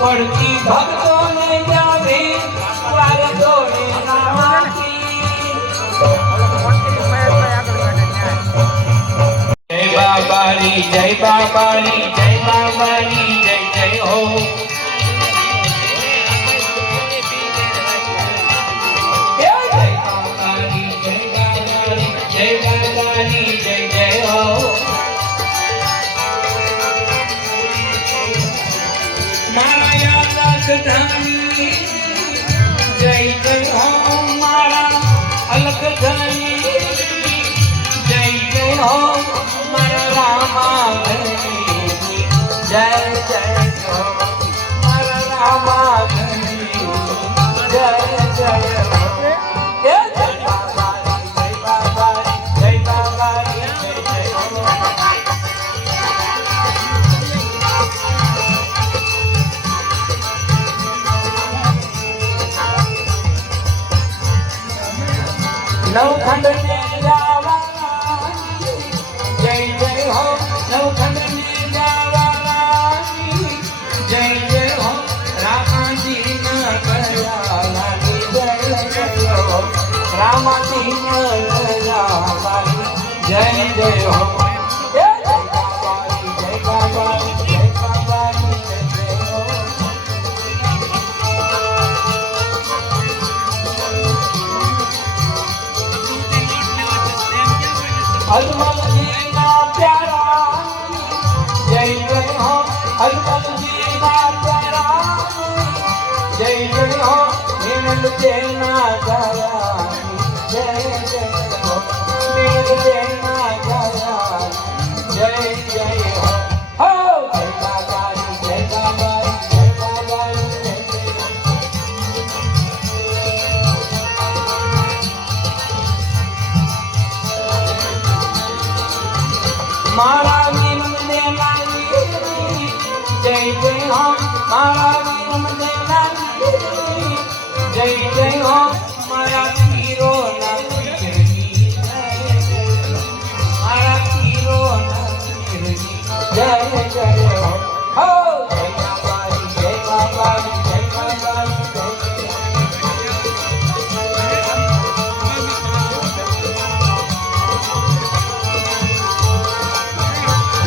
પડતી ભક્તો ને જાવે વાર દોડે જય બાબાની જય બાબાની જય બાબાની જય જય હો जय जय हो मारा अलग धनी जय जय हो मारा रामा जय जय हो मारा रामा जय जय हो जय बाबा जय बाबा जय बाबा जय जय हो नवखंड में जावा जय जय हो नवखंड में जावा जय जय हो रामाजी न गया जय जय हो रामाजी न गया जय जय हो जय बाबा जय बाबा जय बाबा जय जय हो अजमल जी ना प्यारा जय जय हो अजमल जी ना प्यारा जय जय हो नील देना गया जय जय हो नील देना गया जय जय हो जय बाबा जय बाबा जय बाबा जय जय मारा वीर देना जय जय हो मारा वीर देना जय जय हो मारा हीरो ना मारा हीरो ना जय जय हो जय बाबा जय बाबा जय बाबा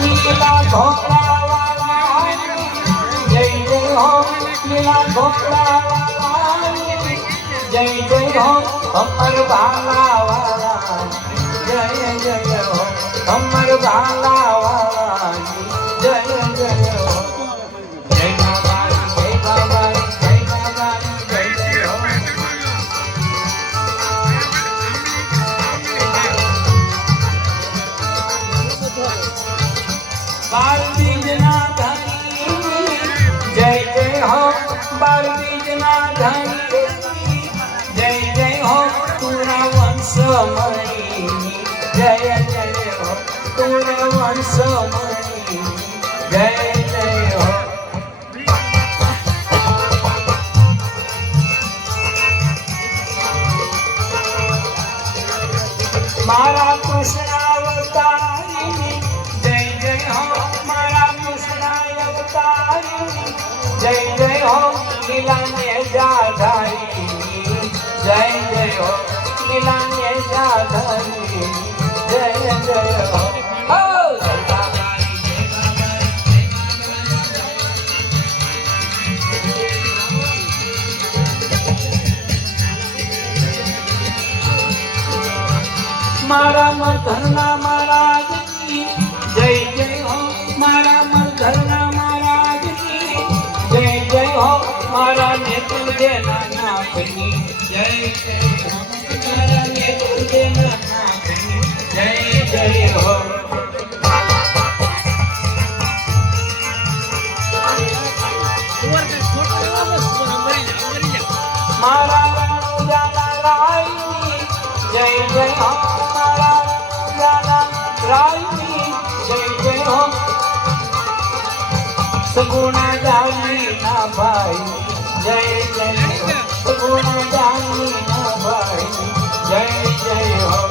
लीला भोपड़ा वाला जय जय हो लीला भोपड़ा वाला जय जय हो अमर भाला वाला जय जय हो अमर भाला वाला जय जय हो जय बाबा जय बाबा जय बाबा जय जय हो राधाई जय जय हो तुरा वंशमयी जय जय हो तुरा वंशमयी जय जय हो मारा कृष्ण अवतारिणी जय जय हो मारा कृष्ण अवतारिणी जय जय हो लीला ने जाधाई जय जय हो लीला ने जाधाई जय जय हो मारा मर्धना महाराज की जय जय हो मारा मर्धना महाराज की जय जय हो मारा नेत्र देना नाथनी जय जय हो मारा नेत्र देना नाथनी जय जय हो मारा जाना राई जय जय हो रानी जय जय हो सगुणा जानी ना भाई जय जय हो सगुणा जानी ना भाई जय जय हो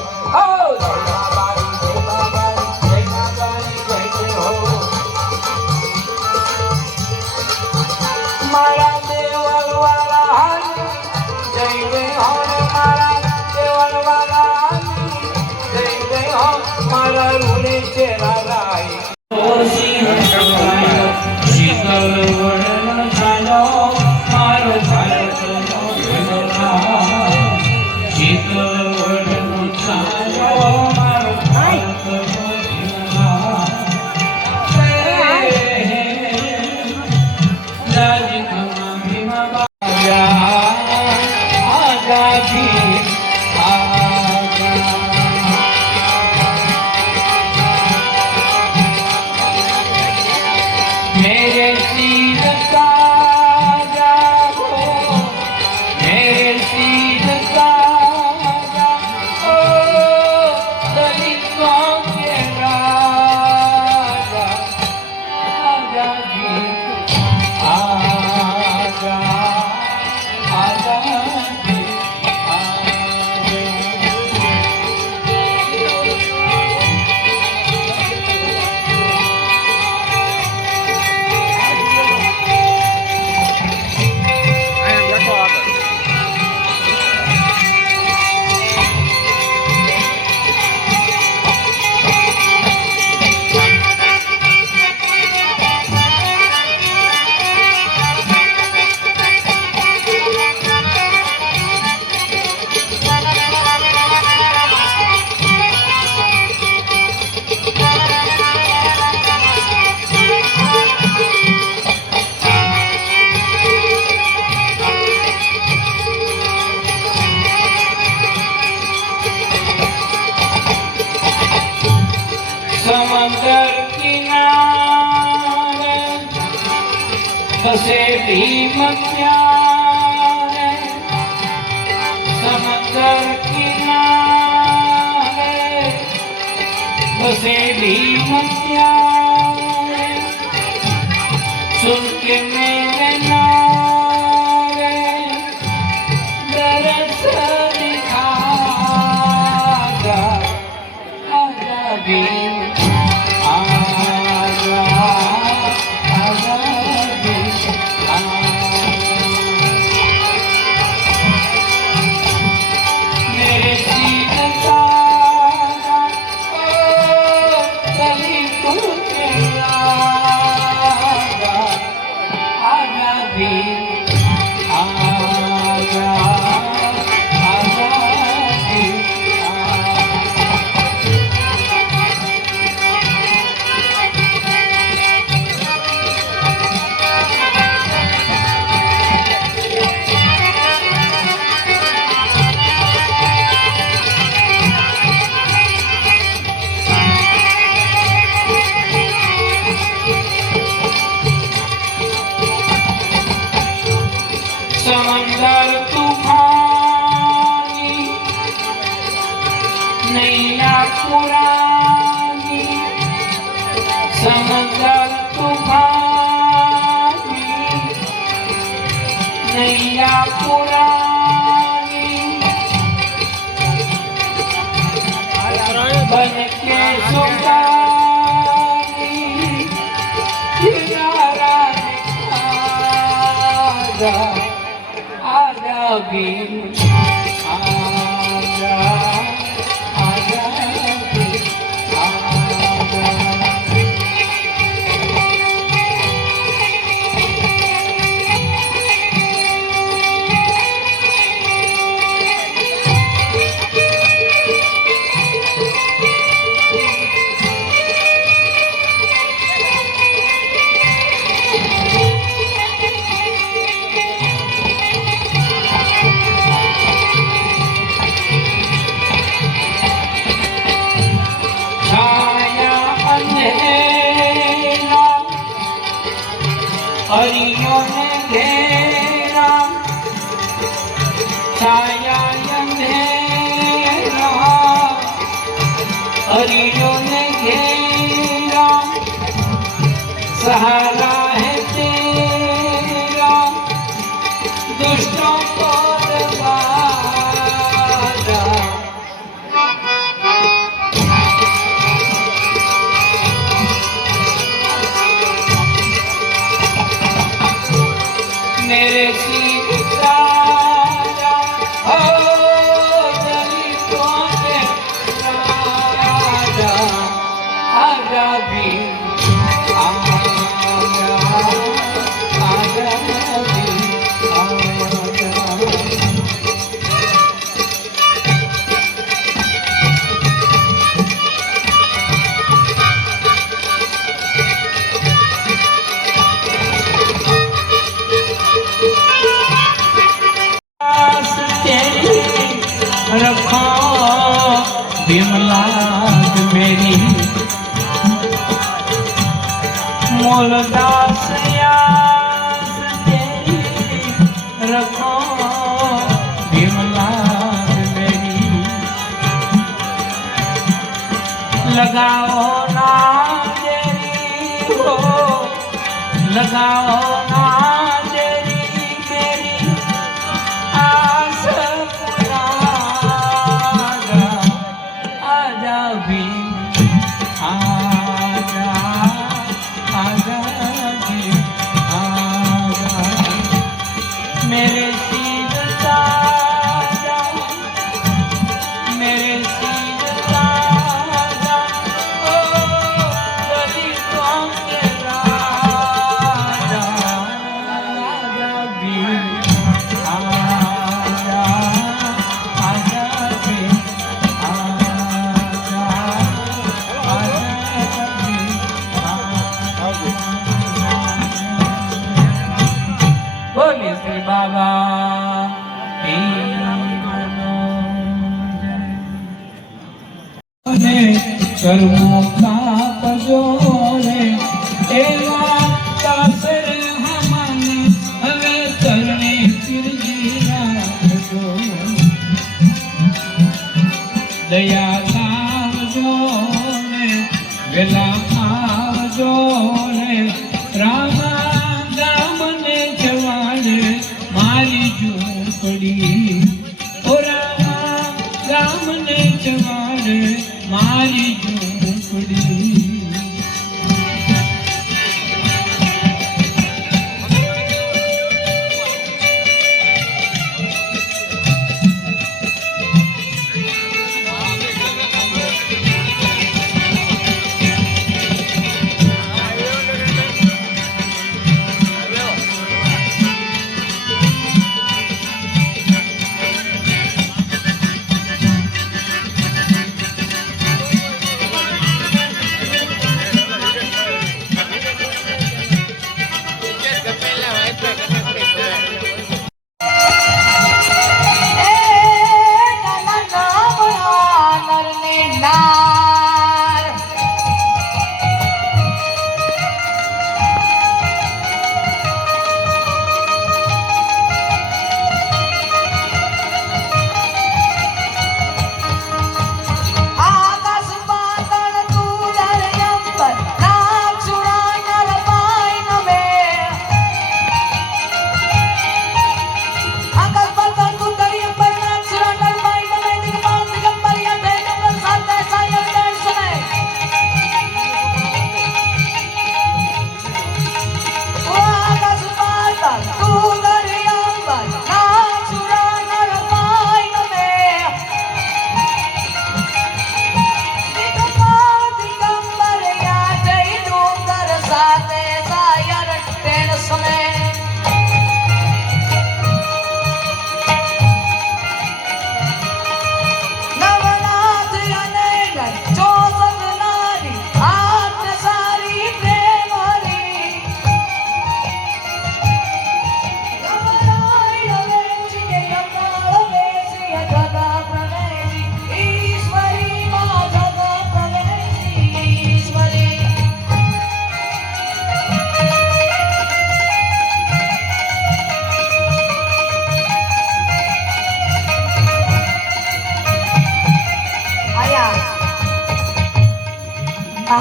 ओ जय बाबाई जय जय हो मारा देवल वाला जय जय हो मारा देवल वाला जय जय हो मारा रूले चेरा राई शीतल वर्ण छायो मारो भारत शीतल वर्ण छायो मारो भारत राजकमा भीमा बाजा आगा भी मेरे सीध ताजा हो मेरे सीध ताजा ओ दलितों के राजा आजा जी आजा आजा जी समंदर किनारे बसे भीम प्यारे समंदर किनारे बसे भीम प्यारे सुन के मेरे नारे दरस दिखागा आजा भीम વીર આજા આજા વીર આજા हरियो ने घेरा छाया अंधेरा हरियो ने घेरा सहारा है तेरा दुष्टों को दबाया मेरे सीता हो दलितों के राजा आजा भी आजा आजा भी आजा रखो बिमलाज मेरी मोलदास यास तेरी रखो बिमलाज मेरी लगाओ ना तेरी हो लगाओ ना तेरी मेरी आस भी आजा आजा भी आजा मेरे सीध ताजा मेरे सीध ताजा ओ दलितों के राजा आजा भी आजा आजा भी बोलिए श्री बाबा कर्मों का पजोरे एवा कासर हमन हवे करने किरजीरा जो दया लावजो ने वेला आवजो ने रामा गाम ने जवाड़े मारी झूपड़ी ओ रामा गाम ने जवाड़े मारी झूपड़ी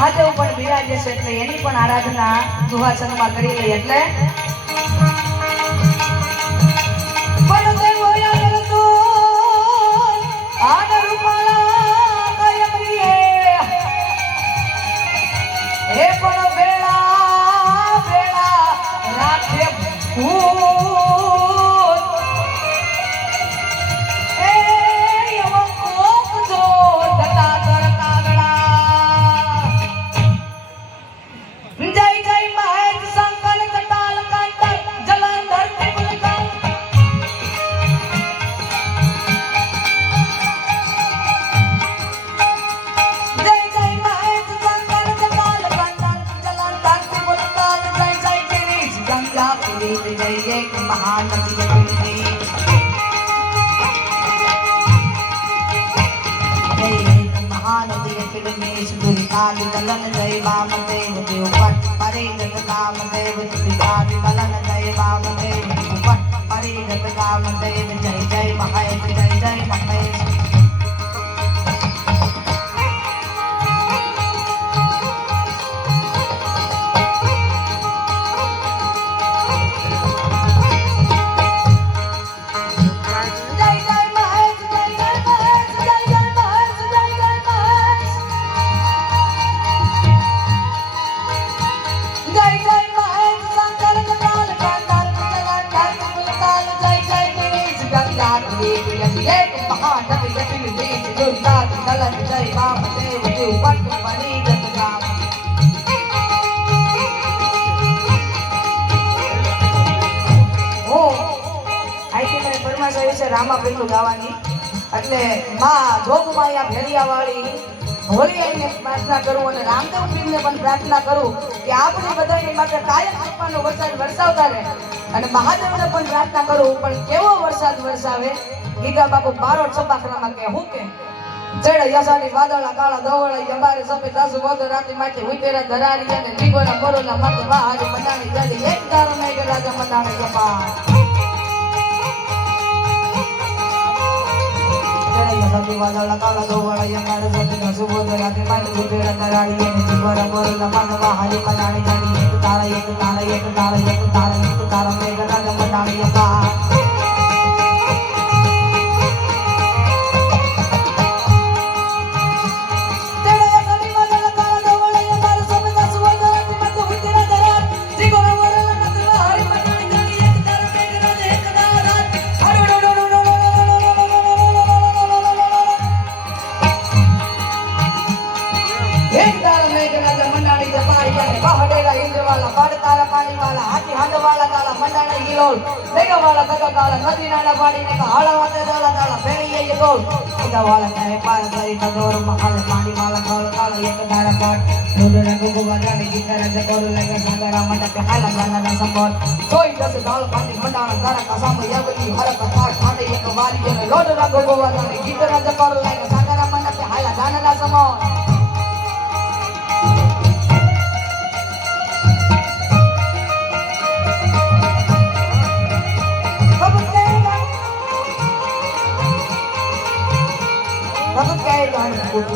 મહાદેવ પણ બિરાજે છે એટલે એની પણ આરાધના દુહાસનમાં કરી લઈએ એટલે जय वामदेव देव पट परे जग कामदेव पितादि मलन जय वामदेव देव पट परे जग कामदेव जय जय महेश जय जय महेश રામા પેલું ગાવાની એટલે માં જોગમાયા ભેળિયાવાળી હોળીને પ્રાર્થના કરું અને રામદેવ પીરને પણ પ્રાર્થના કરું કે આપણી બધાની માટે કાયમ કૃપાનો વરસાદ વરસાવતા રહે અને મહાદેવને પણ પ્રાર્થના કરું પણ કેવો વરસાદ વરસાવે ગીગા બાપુ બારો છપાખરામાં કે હું કે ચડે યસાની વાદળા કાળા દોવળા યબારે સફેદ દાસુ ગોદ રાતી માથે ઉતેરા ધરારી અને લીગોના કોરોના માથે વાહારી મનાણી જાડી એક તારો મેઘ રાજા મનાણી જપા વાદળા કાળા દોવળા યબારે સફેદ દાસુ ગોદ રાતી માથે ઉતેરા ધરારી અને લીગોના કોરોના માથે વાહારી મનાણી જાડી એક તારા એક તારા એક તારા એક તારા એક તારા મેઘ રાજા મનાણી જપા नदी नाला पानी ने हाला वाते दाला दाला फेरी ये गोल इदा वाला है पार करी तदोर महल पानी वाला गोल काला एक दारा काट नोडे रंग को बगाने की तरह से कोर लगा सागरा मंडा पे हाला गाना ना संबोल कोई दस दाल पानी मंडाना दारा कसम यवली हर कथा खाने एक बारी ने लोड रंग को बगाने की तरह से कोर लगा सागरा मंडा पे हाला गाना ना संबोल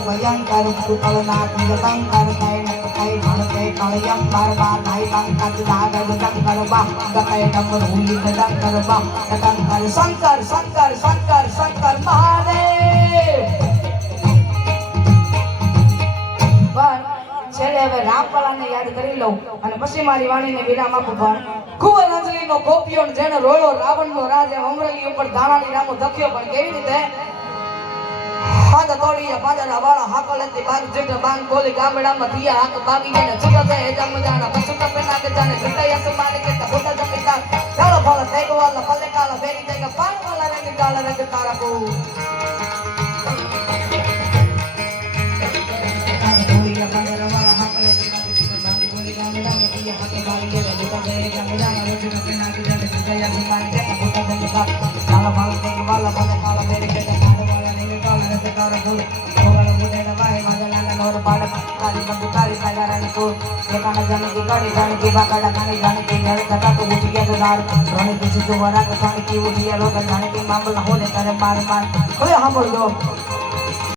भयंकर कुतलनाथ जतंकर कैन कई भणते कलयं बारबा धाई बंकत दागर जतंकर बा गतय नमर हुली जतंकर बा जतंकर शंकर शंकर शंकर शंकर महादेव पर છેલ્લે હવે રામપાલાને યાદ કરી લઉં અને પછી મારી વાણીને વિરામ આપું પણ કુંવર અંજલિનો ગોપીઓ જેને રોળો રાવણનો રાજ અમરેલી ઉપર દાણાની નામો ધક્યો પણ કેવી રીતે તોડી પાદરા વાળા હાકલ હતી બાગ જેટ બાંગ બોલી ગામડામાં દિયા હાક બાગી ને છૂટા છે હેજા મજાના પછુટા પેના કે જાને જટાય અસમાને કે તોટા જમીતા ચાલો ફળ તેગો વાલા પલ્લે કાલા બેરી તેગ પાણ વાલા રંગ કાલા રંગ તારા કો તોડી પાદરા વાળા હાકલ હતી બાગ બોલી ગામડામાં દિયા હાક બાગી ને છૂટા છે હેજા મજાના પછુટા પેના કે જાને જટાય અસમાને કે તોટા જમીતા ચાલો ફળ તેગો વાલા પલ્લે કાલા બેરી કે मामला होने करे मार मार